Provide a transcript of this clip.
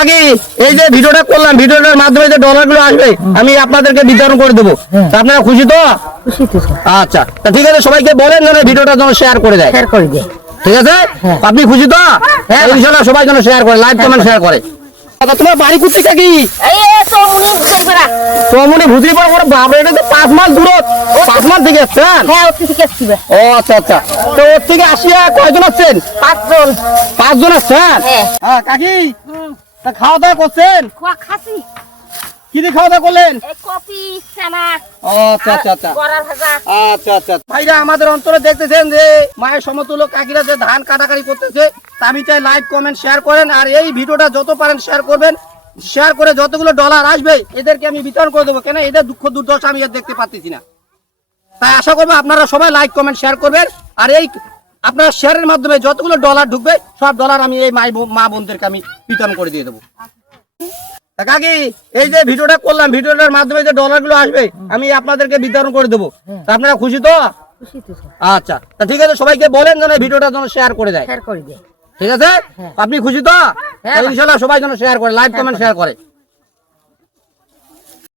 আগে এই যে ভিডিওটা করলাম, ভিডিওটার মাধ্যমে যে ডলারগুলো আসবে আমি আপনাদেরকে বিতরণ করে দেবো। আপনারা খুশি তো? খুশি তো স্যার। আচ্ছা, তা ঠিক আছে, সবাইকে বলেন যেন ভিডিওটা যেন শেয়ার করে দেয়। শেয়ার করে দেয়। ঠিক আছে, আপনি খুশি তো? ইনশাআল্লাহ সবাই যেন শেয়ার করে, লাইক কমেন্ট শেয়ার করে। তোমার বাড়ি কোথেকে কি? তোমনি ভুতরি পড়া করে বাবা, এটা তো 5 মাইল দূর। 5 মাইল থেকে আসছেন? হ্যাঁ, ওর থেকে আসছি ভাই। ও আচ্ছা আচ্ছা, তো ওর থেকে আসিয়া কয়জন আসছেন? 5 জন। 5 জন আসছেন? হ্যাঁ। হ্যাঁ কাকি, তা খাওয়া দাওয়া করছেন? খাসি। কি দিয়ে খাওয়া দাওয়া করলেন? কপি, চানা। ও আচ্ছা আচ্ছা আচ্ছা বড়ার ভাজা। আচ্ছা আচ্ছা। ভাইরা আমাদের অন্তরে দেখতেছেন যে মায়ের সমতুল্য কাকিরা যে ধান কাটাকাটি করতেছে, তা আমি চাই লাইক কমেন্ট শেয়ার করেন, আর এই ভিডিওটা যত পারেন শেয়ার করবেন। শেয়ার করে যতগুলো ডলার আসবে এদেরকে আমি বিতরণ করে দেবো, কেন এদের দুঃখ দুর্দশা আমি আর দেখতে পাচ্ছি না। তাই আশা করবো আপনারা সবাই লাইক কমেন্ট শেয়ার করবেন, আর এই আপনার শেয়ারের মাধ্যমে যতগুলো ডলার ঢুকবে সব ডলার আমি এই মা বোনদেরকে আমি বিতরণ করে দিয়ে দেবো। কাকি এই যে ভিডিওটা করলাম, ভিডিওটার মাধ্যমে যে ডলারগুলো আসবে আমি আপনাদেরকে বিতরণ করে দেবো। তা আপনারা খুশি তো? খুশি তো স্যার। আচ্ছা, তা ঠিক আছে, সবাইকে বলেন যেন ভিডিওটা যেন শেয়ার করে দেয়। শেয়ার করে দেয়। ঠিক আছে, আপনি খুশি তো? ইনশাআল্লাহ সবাই যেন শেয়ার করে, লাইক কমেন্ট শেয়ার করে।